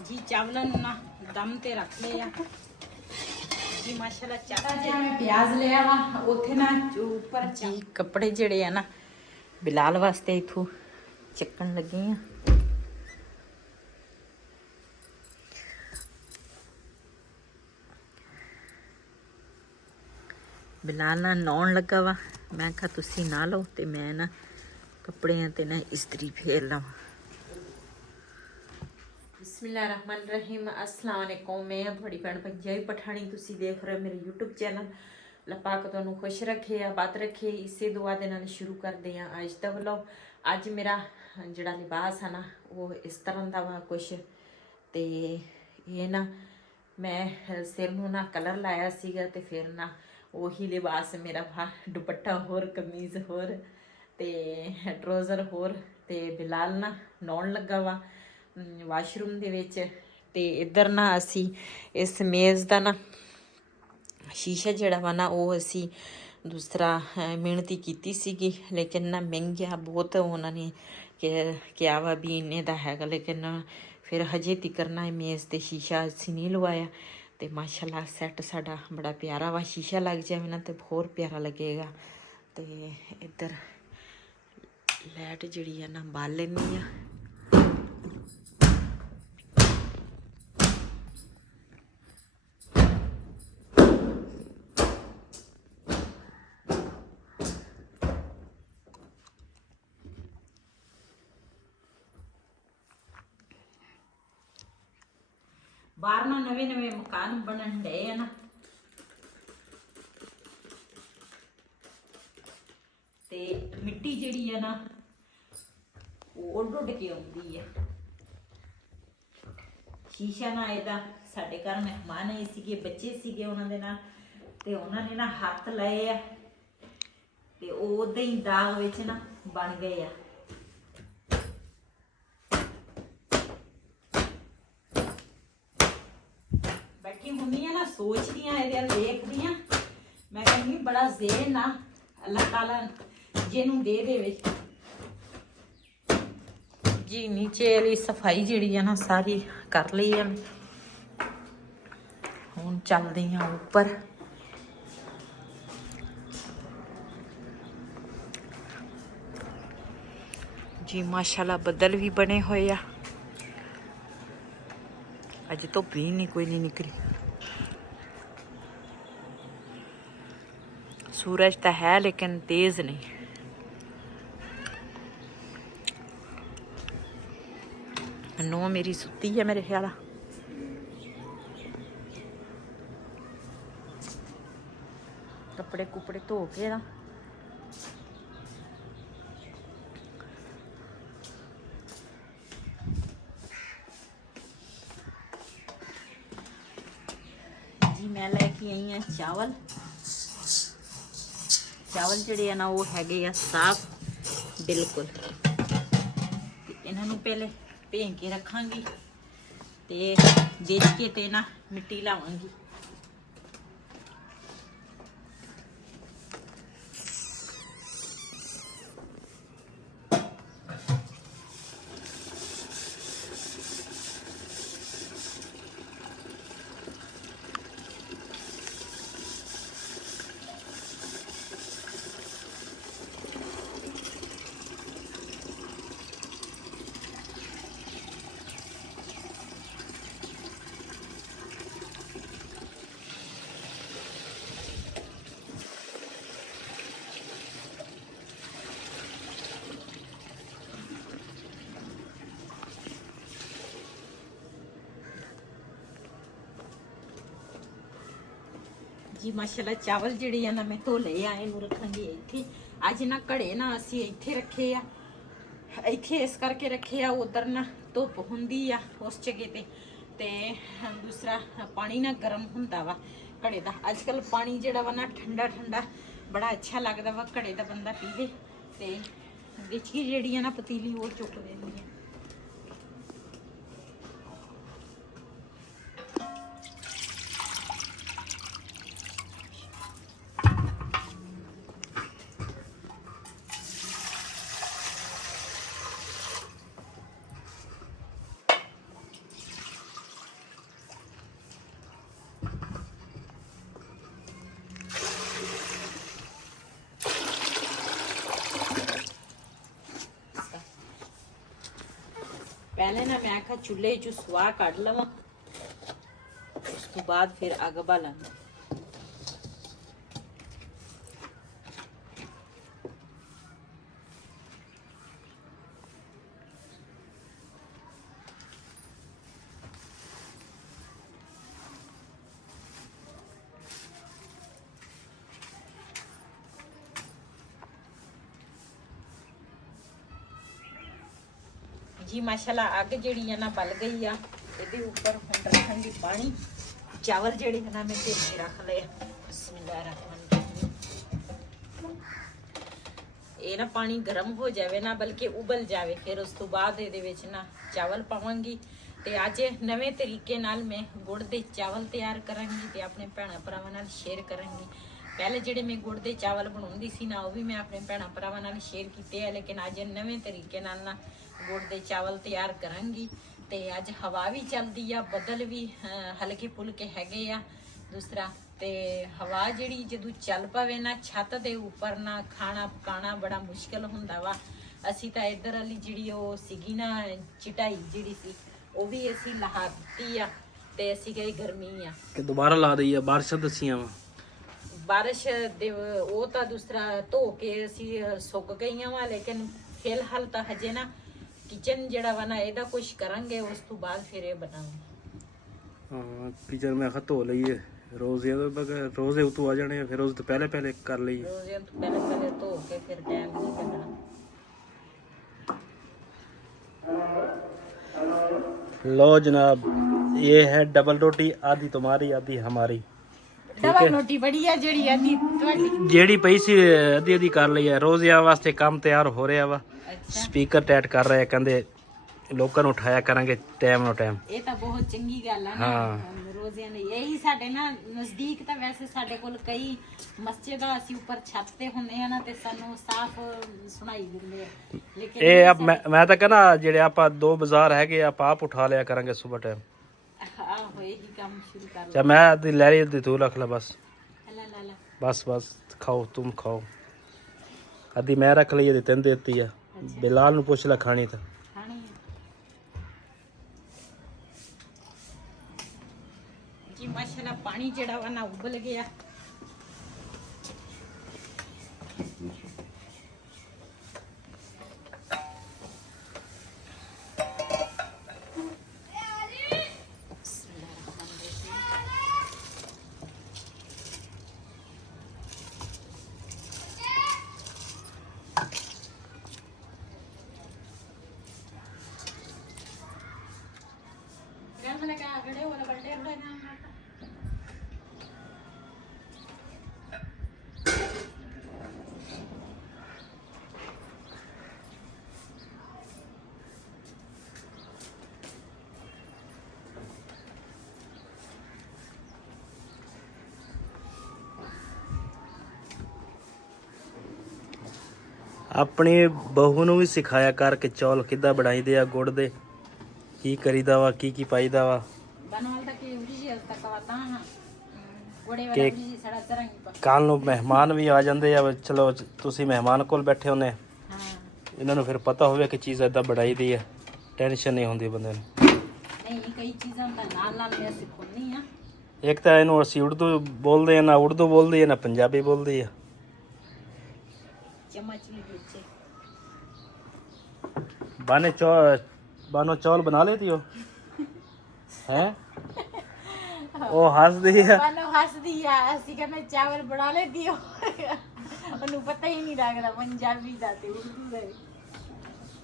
जी चावलों ना दम ते रख लिया जी माशाल्लाह। चाटा जी मैं प्याज लिया वा उथे ना ऊपर जी कपड़े जड़े है ना बिलाल वास्ते इथों चक्कन लगी हैं। बिलाल ना नहाउण लगा वा, मैं कहा तुसी ना लो ते मैं ना कपड़ियां ते ना इस्त्री फेर लवां। बिस्मिल्लाहिर्रहमानिर्रहीम, अस्सलाम वालेकुम। मैं थोड़ी भैन पंजाबी पठानी, तुसी देख रहे हो मेरे यूट्यूब चैनल। अल्लाह पाक तुहानू खुश रखे, आबाद रखे। इसे दुआ दे नाल शुरू करते हैं अज दा व्लॉग। अज मेरा जिहड़ा लिबास है ना वो इस तरह का वा कुछ, ते ये ना मैं सिर नूं ना कलर लाया सीगा ते फिर ना ਉਹੀ ਲਿਬਾਸ ਮੇਰਾ ਵਾ, ਦੁਪੱਟਾ ਹੋਰ ਕਮੀਜ਼ ਹੋਰ ਤੇ ਟਰੋਜ਼ਰ ਹੋਰ। ਤੇ ਬਿਲਾਲ ਨਾ ਨਹਾਉਣ ਲੱਗਾ ਵਾ ਵਾਸ਼ਰੂਮ ਦੇ ਵਿੱਚ। ਤੇ ਇੱਧਰ ਨਾ ਅਸੀਂ ਇਸ ਮੇਜ਼ ਦਾ ਨਾ ਸ਼ੀਸ਼ਾ ਜਿਹੜਾ ਵਾ ਨਾ ਉਹ ਅਸੀਂ ਦੂਸਰਾ ਮਿਹਨਤੀ ਕੀਤੀ ਸੀਗੀ, ਲੇਕਿਨ ਨਾ ਮਹਿੰਗਾ ਬਹੁਤ ਉਹਨਾਂ ਨੇ ਕਿਹਾ ਵਾ ਵੀ ਇੰਨੇ ਦਾ ਹੈਗਾ, ਲੇਕਿਨ ਫਿਰ ਹਜੇ ਤੀਕਰ ਨਾ ਮੇਜ਼ ਤੇ ਸ਼ੀਸ਼ਾ ਅਸੀਂ ਨਹੀਂ ਲਵਾਇਆ। ਤੇ ਮਾਸ਼ਾਅੱਲਾ ਸੈੱਟ ਸਾਡਾ ਬੜਾ ਪਿਆਰਾ ਵਾ, ਸ਼ੀਸ਼ਾ ਲੱਗ ਜਾਵੇ ਨਾ ਤੇ ਹੋਰ ਪਿਆਰਾ ਲੱਗੇਗਾ। ਤੇ ਇੱਧਰ ਲਾਈਟ ਜਿਹੜੀ ਆ ਨਾ ਬਾਲ ਲੈਂਦੀ ਆ। बाहर ना नवे नवे मकान बनन डे है ना, ते मिट्टी जिहड़ी है ना वो उड उड के आउंदी है। शीशा ना इहदा साडे घर मेहमान आए सीगे, बच्चे सीगे उन्हां दे नाल, ते उन्हां ने ना हत्थ लाए आ ते ओदां ही दाग विच ना बन गए आ। बैठी हुंदी आ ना सोचदी आ इहदे अल देखदी आ, मैं कहनी बड़ा ज़ेन ना अल्लाह ताला जिन्हों दे देवे जी। नीचे वाली सफाई जिहड़ी है ना सारी कर ली है, हुण चलदी आ उपर। जी माशाल्लाह बदल भी बने हुए आ, अज धुप भी नहीं कोई नहीं निकली। सूरज तो है लेकिन तेज नहीं। नौ मेरी सुती है मेरे ख्याल। कपड़े कुपड़े धो के ना जी मैं लैके आई हाँ चावल। चावल जड़े ना वो हैगे आ साफ बिल्कुल। इन्हों पहले भें के रखांगी ते देख के ते ना मिट्टी लावांगी। जी माशाल्लाह चावल जिहड़े आ ना मैं धो लए आ, इहनूं रखांगी इत्थे। अज ना घड़े ना असीं इत्थे रखे आ, इत्थे इस करके रखे आ, उधर ना धुप हुंदी आ उस जगह ते दूसरा पानी ना गर्म हुंदा वा घड़े दा। अजकल पानी जिहड़ा वा ना ठंडा ठंडा बड़ा अच्छा लगदा वा, घड़े दा बंदा पीवे ते डिचकी जिहड़ी आ ना पतीली वो चुक देंदी है। पहले ना मैं आखा चूल्हे चो सुहा कढ़ लवा, उसके बाद फिर अग बाला। जी माशाल्लाह अग जी है ना बल गई आ। ये उपर हम रखेंगे पानी। चावल जेड़े है ना मैं धो के रख ले। ये ना पानी गर्म हो जाए ना, बल्कि उबल जाए, फिर उस तो बाद ये ना चावल पावांगी। ते अज नवे तरीके नाल मैं गुड़ दे चावल तैयार करांगी ते अपने भैणा भरावां नाल शेयर करांगी। पहले जेड़े मैं गुड़ दे चावल बनाउंदी सी ना, वो भी मैं अपने भैणा भरावां नाल शेयर कीते है, लेकिन अज नवे तरीके नाल ना गुड़ दे चावल तैयार करांगी। ते अज हवा भी चलदी आ, बदल भी हल्के फुल्के हैगे आ। दूसरा ते हवा जिहड़ी जदों चल पवे ना छत दे उपर ना खाना पकाना बड़ा मुश्किल हुंदा वा। असी तां इधर वाली जिहड़ी ओ सीगी ना चटाई जिहड़ी सी ਉਹ ਵੀ ਅਸੀਂ ਲਹਾ ਦਿੱਤੀ ਆ ਤੇ ਅਸੀਂ ਗਈ ਗਰਮੀ ਆ ਕਿ ਦੁਬਾਰਾ ਲਾ ਦਈ ਆ। ਬਾਰਿਸ਼ਾਂ ਦਸੀਆਂ ਵਾ, ਬਾਰਿਸ਼ ਦੇ ਉਹ ਤਾਂ ਦੂਸਰਾ ਧੋ ਕੇ ਅਸੀਂ ਸੁੱਕ ਗਈਆਂ ਵਾ, ਲੇਕਿਨ ਫਿਲਹਾਲ ਤਾਂ ਹਜੇ ਨਾ ਕਿਚਨ ਜਿਹੜਾ ਵਾ ਨਾ ਇਹਦਾ ਕੁਝ ਕਰਾਂਗੇ, ਉਸ ਤੋਂ ਬਾਅਦ ਫਿਰ ਇਹ ਬਣਾਵਾਂਗੇ। ਹਾਂ ਕਿਚਨ ਮੈਂ ਖਾ ਧੋ ਲਈਏ। ਰੋਜ਼ਿਆਂ ਤੋਂ ਰੋਜ਼ੇ ਉਤੋਂ ਆ ਜਾਣੇ ਆ, ਫਿਰ ਉਸ ਤੋਂ ਪਹਿਲੇ ਪਹਿਲੇ ਕਰ ਲਈ। ਰੋਜ਼ਿਆਂ ਤੋਂ ਪਹਿਲੇ ਪਹਿਲੇ ਧੋ ਕੇ ਫਿਰ ਟਾਈਮ ਨਹੀਂ ਲੱਗਣਾ। लो जनाब, ये है डबल रोटी, आधी तुम्हारी आधी हमारी। डबल रोटी बड़ी है जेड़ी आधी ਤੁਹਾਡੀ ਜਿਹੜੀ ਪਈ ਸੀ ਅੱਧੀ ਅੱਧੀ ਕਰ ਲਈ ਹੈ। ਰੋਜ਼ਿਆਂ ਵਾਸਤੇ ਕੰਮ ਤਿਆਰ ਹੋ ਰਿਹਾ ਵਾ। ਸਪੀਕਰ ਟੈਟ ਕਰ ਰਹੇ, ਕਹਿੰਦੇ ਲੋਕਾਂ ਨੂੰ ਉਠਾਇਆ ਕਰਾਂਗੇ ਟਾਈਮ ਨਾਲ ਟਾਈਮ। ਇਹ ਤਾਂ ਬਹੁਤ ਚੰਗੀ ਗੱਲ ਆ ਨਾ ਰੋਜ਼ਿਆਂ ਲਈ। ਇਹੀ ਸਾਡੇ ਨਾ ਨਜ਼ਦੀਕ ਤਾਂ ਵੈਸੇ ਸਾਡੇ ਕੋਲ ਕਈ ਮਸਜਿਦ ਆ, ਅਸੀਂ ਉੱਪਰ ਛੱਤ ਤੇ ਹੁੰਦੇ ਆ ਨਾ ਤੇ ਸਾਨੂੰ ਸਾਫ਼ ਸੁਣਾਈ ਦਿੰਦੇ ਆ। ਲੇਕਿਨ ਇਹ ਮੈਂ ਤਾਂ ਕਹਿੰਦਾ ਜਿਹੜੇ ਆਪਾਂ ਦੋ ਬਾਜ਼ਾਰ ਹੈਗੇ ਆਪਾਂ ਆਪ ਉਠਾ ਲਿਆ ਕਰਾਂਗੇ ਸਵੇਰ ਟਾਈਮ। ਆਹੋ ਇਹੀ ਕੰਮ ਸ਼ੁਰੂ ਕਰ ਚਾ ਮੈਂ ਅੱਧੀ ਲੈ ਰਹੀ ਅੱਧੀ ਤੂੰ ਰੱਖ ਲੈ ਬਸ। ਲੈ ਬਸ ਖਾਓ ਤੁਮ ਖਾਓ। ਅੱਧੀ ਮੈਂ ਰੱਖ ਲਈ ਇਹਦੀ ਤੈਨੂੰ ਦੇਤੀ ਆ। ਬਿਲਾਲ ਨੂੰ ਪੁੱਛ ਲੈ ਖਾਣੀ ਤਾਂ ਖਾਣੀ ਜੀ। ਮਾਸ਼ਾਅੱਲਾ ਪਾਣੀ ਜਿਹੜਾ ਵਾ ਨਾ ਉਬਲ ਗਿਆ। ਆਪਣੀ ਬਹੂ ਨੂੰ ਵੀ ਸਿਖਾਇਆ ਕਰ ਕਿ ਚੌਲ ਕਿੱਦਾਂ ਬਣਾਈਦੇ ਆ ਗੁੜ ਦੇ, ਕੀ ਕਰੀਦਾ ਵਾ, ਕੀ ਪਾਈਦਾ ਵਾ। ਕੱਲ ਨੂੰ ਮਹਿਮਾਨ ਵੀ ਆ ਜਾਂਦੇ ਆ। ਚਲੋ ਤੁਸੀਂ ਮਹਿਮਾਨ ਕੋਲ ਬੈਠੇ ਹੁੰਦੇ, ਇਹਨਾਂ ਨੂੰ ਫਿਰ ਪਤਾ ਹੋਵੇ ਕਿ ਚੀਜ਼ ਏਦਾਂ ਬਣਾਈਦੀ ਆ, ਟੈਨਸ਼ਨ ਨਹੀਂ ਹੁੰਦੀ ਬੰਦੇ ਨੂੰ। ਨਹੀਂ ਕਈ ਚੀਜ਼ਾਂ ਦਾ ਨਾਲ ਮੈਂ ਸਿਖਾਉਣੀ ਆ। ਇੱਕ ਤਾਂ ਇਹਨੂੰ ਅਸੀਂ ਉਰਦੂ ਬੋਲਦੇ ਆ, ਨਾ ਉਰਦੂ ਬੋਲਦੀ ਆ ਨਾ ਪੰਜਾਬੀ ਬੋਲਦੀ ਆ। चम्मच भी पीछे बानो चौल बना लेती हो हैं? ਉਹ ਹੱਸਦੀ ਆ। ਬਾਨੋ ਹੱਸਦੀ ਆ। ਅਸੀਂ ਕਹਿੰਦੇ ਚਾਵਲ ਬਣਾ ਲੈਦੀ ਹੋ, ਉਹਨੂੰ ਪਤਾ ਹੀ ਨਹੀਂ ਲੱਗਦਾ ਪੰਜਾਬੀ ਦਾ ਤੇ ਉਰਦੂ ਦਾ।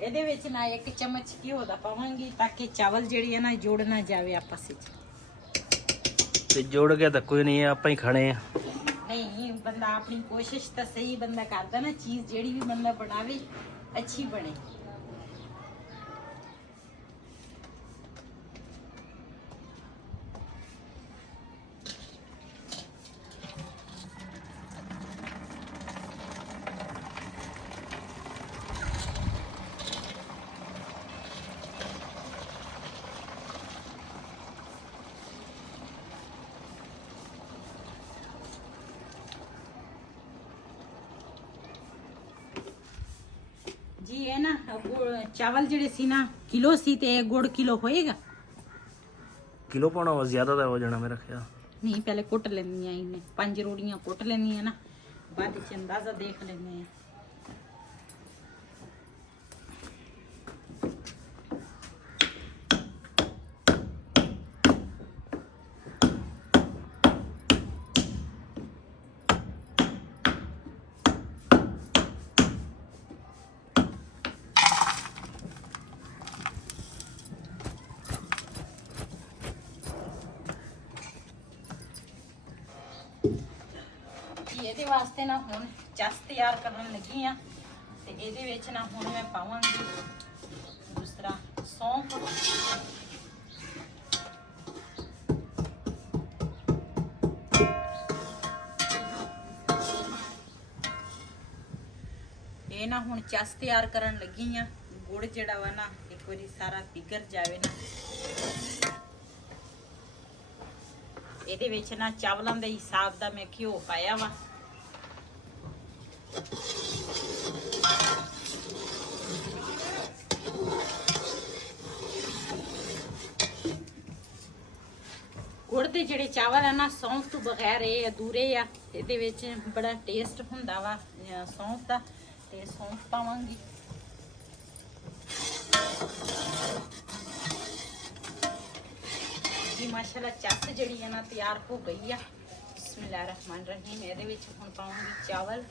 ਇਹਦੇ ਵਿੱਚ ਨਾ 1 ਚਮਚ ਘਿਓ ਦਾ ਪਾਵਾਂਗੀ ਤਾਂ ਕਿ ਚਾਵਲ ਜਿਹੜੀ ਹੈ ਨਾ ਜੁੜ ਨਾ ਜਾਵੇ ਆਪਸ ਵਿੱਚ। ਤੇ ਜੁੜ ਗਿਆ ਤਾਂ ਕੋਈ ਨਹੀਂ, ਆਪਾਂ ਹੀ ਖਾਣੇ ਆ। ਨਹੀਂ ਬੰਦਾ ਆਪਣੀ ਕੋਸ਼ਿਸ਼ ਤਾਂ ਸਹੀ ਬੰਦਾ ਕਰਦਾ ਨਾ, ਚੀਜ਼ ਜਿਹੜੀ ਵੀ ਬੰਦਾ ਬਣਾਵੇ ਅੱਛੀ ਬਣੇ। जी है ना ਚਾਵਲ ਜਿਹੜੇ ਸੀ ਨਾ ਕਿਲੋ ਸੀ ਤੇ ਗੁੜ ਕਿਲੋ ਹੋਏਗਾ। ਕਿਲੋ ਪਾਉਣਾ ਵਾ, ਜ਼ਿਆਦਾ ਤਾਂ ਹੋ ਜਾਣਾ ਮੇਰਾ ਖਿਆਲ। ਨਹੀਂ ਪਹਿਲੇ ਕੁੱਟ ਲੈਂਦੀਆਂ ਇਹਨੇ 5 ਰੋੜੀਆਂ ਕੁੱਟ ਲੈਂਦੀਆਂ ਨਾ, ਬਾਅਦ ਚ ਅੰਦਾਜ਼ਾ ਦੇਖ ਲੈਂਦੇ ਆ। ਇਹਦੇ ਵਾਸਤੇ ਨਾ ਹੁਣ ਚਸ ਤਿਆਰ ਕਰਨ ਲੱਗੀ ਆ ਤੇ ਇਹਦੇ ਵਿੱਚ ਨਾ ਹੁਣ ਮੈਂ ਪਾਵਾਂਗੀ ਦੂਸਰਾ ਸੌਂਫ, ਇਹ ਨਾ ਹੁਣ ਚਸ ਤਿਆਰ ਕਰਨ ਲੱਗੀ ਆ। ਗੁੜ ਜਿਹੜਾ ਵਾ ਨਾ ਇੱਕ ਵਾਰੀ ਸਾਰਾ ਪਿਘਲ ਜਾਵੇ ਨਾ, ਇਹਦੇ ਵਿੱਚ ਨਾ ਚਾਵਲਾਂ ਦੇ ਹਿਸਾਬ ਦਾ ਮੈਂ ਘਿਓ ਪਾਇਆ ਵਾ। ਗੁੜ ਦੇ ਜਿਹੜੇ ਚਾਵਲ ਆ ਨਾ ਸੌਂਫ ਤੋਂ ਬਗੈਰ ਇਹ ਅਧੂਰੇ ਆ। ਇਹਦੇ ਵਿੱਚ ਬੜਾ ਟੇਸਟ ਹੁੰਦਾ ਵਾ ਸੌਂਫ ਦਾ, ਤੇ ਸੌਂਫ ਪਾਵਾਂਗੀ। ਜੀ ਮਾਸ਼ਾਅੱਲਾ ਚੱਸ ਜਿਹੜੀ ਹੈ ਨਾ ਤਿਆਰ ਹੋ ਗਈ ਆ। ਬਿਸਮਿल्लाह रहमान रहीम। ਇਹਦੇ ਵਿੱਚ ਹੁਣ ਪਾਵਾਂਗੀ ਚਾਵਲ।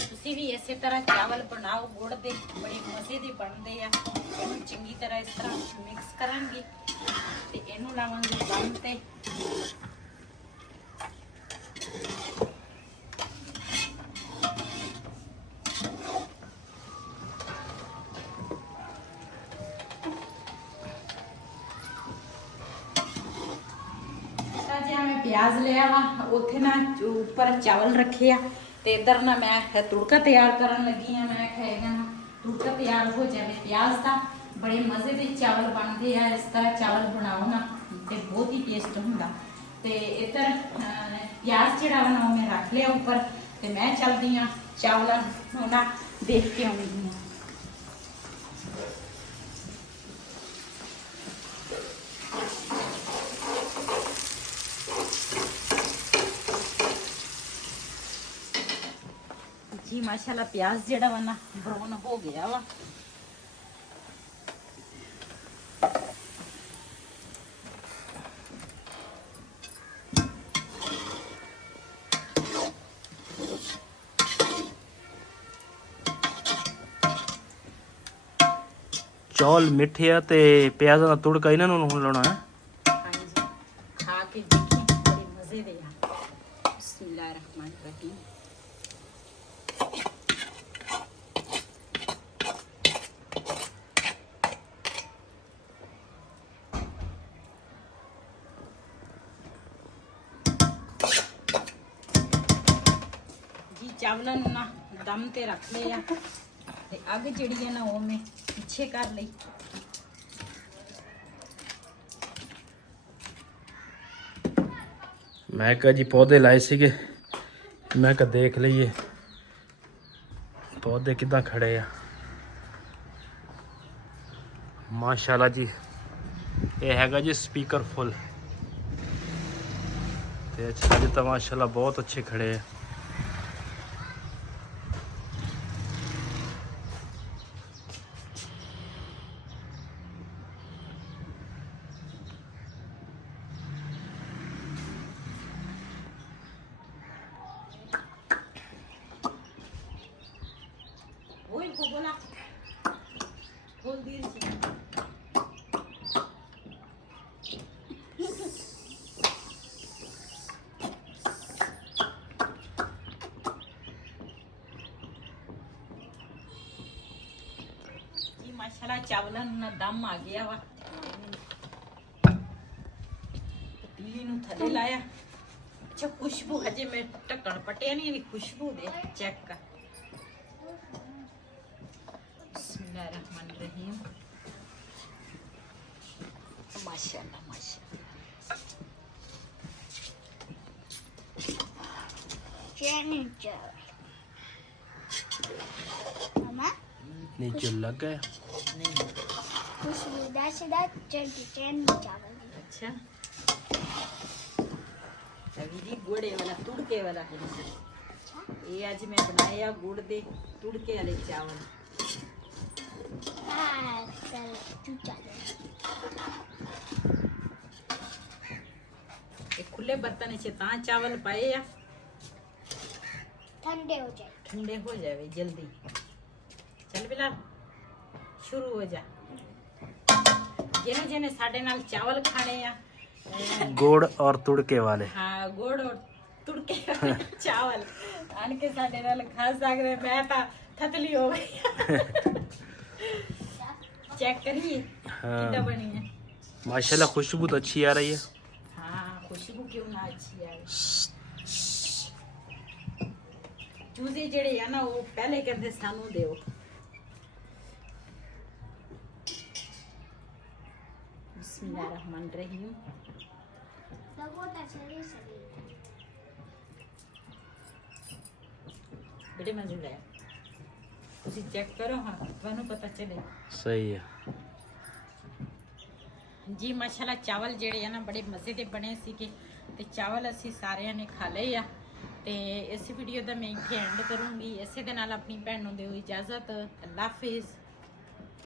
ਤੁਸੀਂ ਵੀ ਇਸੇ ਤਰ੍ਹਾਂ ਚਾਵਲ ਬਣਾਓ, ਗੁੜ ਦੇ ਬੜੇ ਮਜ਼ੇ ਦੇ ਬਣਦੇ ਆ। ਇਹਨੂੰ ਚੰਗੀ ਤਰ੍ਹਾਂ ਇਸ ਤਰ੍ਹਾਂ ਮਿਕਸ ਕਰਾਂਗੇ ਤੇ ਇਹਨੂੰ ਲਾਵਾਂਗੇ ਦਮ ਤੇ। ਮੈਂ ਪਿਆਜ਼ ਲਿਆ ਵਾ, ਉੱਥੇ ਨਾ ਉੱਪਰ ਚਾਵਲ ਰੱਖੇ ਆ ਤੇ ਇਧਰ ਨਾ ਮੈਂ ਤੁੜਕਾ ਤਿਆਰ ਕਰਨ ਲੱਗੀ ਆ। ਮੈਂ ਖਾਏਗਾ ਨਾ ਤੁੜਕਾ ਤਿਆਰ ਹੋ ਜਾਵੇ ਪਿਆਜ਼ ਦਾ। ਬੜੇ ਮਜ਼ੇ ਦੇ ਚਾਵਲ ਬਣਦੇ ਆ। ਇਸ ਤਰ੍ਹਾਂ ਚਾਵਲ ਬਣਾਓ ਨਾ ਤੇ ਬਹੁਤ ਹੀ ਟੇਸਟ ਹੁੰਦਾ। ਤੇ ਇਧਰ ਪਿਆਜ਼ ਜਿਹੜਾ ਵਾ ਨਾ ਮੈਂ ਰੱਖ ਲਿਆ ਉੱਪਰ ਤੇ ਮੈਂ ਚੱਲਦੀ ਆ ਚਾਵਲਾਂ ਨੂੰ ਨਾ ਦੇਖ ਕੇ ਆਉਂਦੀ ਆ। जी माशाल्लाह प्याज जेड़ा वा ना ब्राउन हो गया वा। चौल मिठे आ ते प्याज दा तुड़का इन्हां नूं हुण लाउणा है। हां जी खा के देखी बड़े मजे दे आ। बिस्मिल्लाह रहमान रहीम। ਚਾਵਲਾਂ ਨੂੰ ਨਾ ਦਮ ਤੇ ਰੱਖ ਲਿਆ ਤੇ ਅੱਗ ਜਿਹੜੀ ਹੈ ਨਾ ਉਹ ਮੈਂ ਪਿੱਛੇ ਕਰ ਲਈ। मैं कहा जी पौधे लाए सीगे, मैं कहा देख लीए पौधे किदां खड़े आ। माशाल्लाह जी ये हैगा जी स्पीकर फुल ते अच्छा जी, तो माशाल्लाह बहुत अच्छे खड़े है। माशाल्लाह चावलों ना दम आ गया वा। पतीली नूं थले लाया। अच्छा खुशबू हजे मैं ढक्कन पटिया नहीं, भी खुशबू दे चेक कर। बिस्मिल्लाह रहमान रहीम। माशाल्लाह माशाल्लाह। मामा नीचे लग गया। नहीं खुशबूदार से चैन चावल अच्छा अभी जी गुड़े वाला तुड़के वाला है ये आज मैं बनाया गुड़ दे तुड़के वाले चावल। एक खुले बर्तन से ता चावल पाए या ठंडे हो जाए। ठंडे हो जावे जल्दी। चल बिलाल शुरू हो जा। जेने जेने साडे नाल चावल खाने या गुड़ और तुड़के वाले। हाँ गुड़ और तुड़के वाले चावल आन के साडे नाल खा सकदे। मैं ता थतली हो गई। चेक करिए कितना बनी है। माशाल्लाह खुशबू तो अच्छी आ रही है। हाँ खुशबू क्यों ना अच्छी आई। चूजे जेड़े है ना वो पहले कहते सानू देओ। बिस्मिल्लाहिर्रहमानिर्रहीम। बड़े मजेदार है। ਤੁਸੀਂ ਚੈੱਕ ਕਰੋ ਹਾਂ ਤੁਹਾਨੂੰ ਪਤਾ ਚਲੇ। सही है। ਜੀ ਮਾਸ਼ਾਅੱਲਾ ਚਾਵਲ ਜਿਹੜੇ ਆ ਨਾ ਬੜੇ ਮਜ਼ੇ ਦੇ ਬਣੇ ਸੀਗੇ ਤੇ ਚਾਵਲ ਅਸੀਂ ਸਾਰਿਆਂ ਨੇ ਖਾ ਲਏ ਆ ਤੇ ਇਸ ਵੀਡੀਓ ਦਾ ਮੈਂ ਇੱਥੇ ਐਂਡ ਕਰੂੰਗੀ। ਇਸੇ ਦੇ ਨਾਲ ਆਪਣੀ ਭੈਣ ਨੂੰ ਦਿਓ ਇਜਾਜ਼ਤ। ਅੱਲਾ ਹਾਫਿਜ਼।